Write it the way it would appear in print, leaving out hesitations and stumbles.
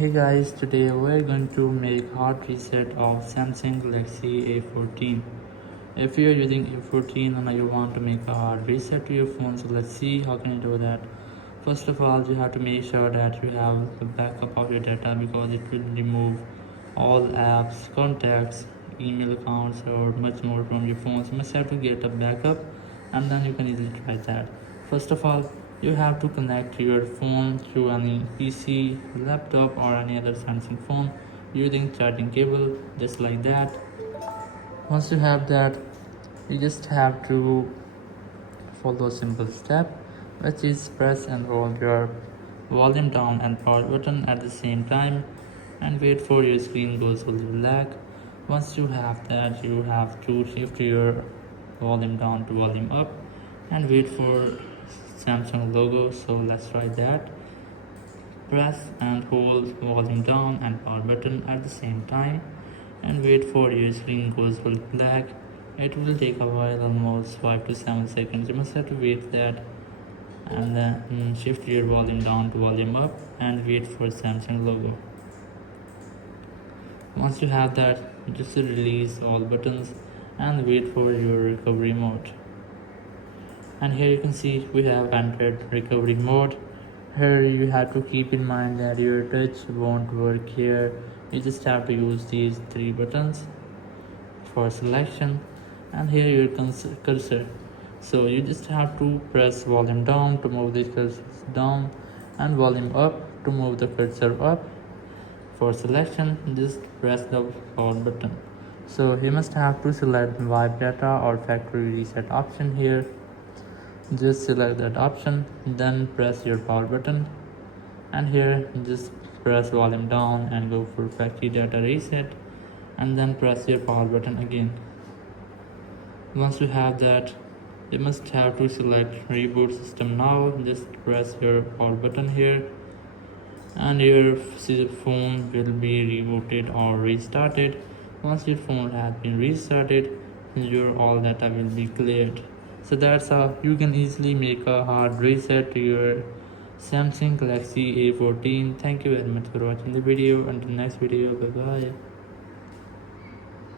Hey guys, today we're going to make hard reset of Samsung Galaxy A14. If you're using A14 and you want to make a hard reset to your phone, so let's see how can you do that. First of all, you have to make sure that you have a backup of your data because it will remove all apps, contacts, email accounts or much more from your phone. So you must have to get a backup and then you can easily try that. First of all, you have to connect your phone to any PC, laptop or any other Samsung phone using charging cable just like that. Once you have that, you just have to follow a simple step, which is press and hold your volume down and power button at the same time and wait for your screen goes fully black. Once you have that, you have to shift your volume down to volume up and wait for Samsung logo. So let's try that. Press and hold volume down and power button at the same time and wait for your screen goes full black. It will take a while, almost 5 to 7 seconds. You must have to wait that and then shift your volume down to volume up and wait for Samsung logo. Once you have that, just release all buttons and wait for your recovery mode. And here you can see we have entered recovery mode. Here you have to keep in mind that your touch won't work here. You just have to use these three buttons for selection and here your cursor. So you just have to press volume down to move the cursor down and volume up to move the cursor up. For selection, just press the power button. So you must have to select wipe data or factory reset option here. Just select that option, then press your power button and here just press volume down and go for factory data reset and then press your power button again. Once you have that, you must have to select reboot system now. Just press your power button here and your phone will be rebooted or restarted. Once your phone has been restarted, your all data will be cleared. So that's how you can easily make a hard reset to your Samsung Galaxy A14. Thank you very much for watching the video. Until next video, bye bye.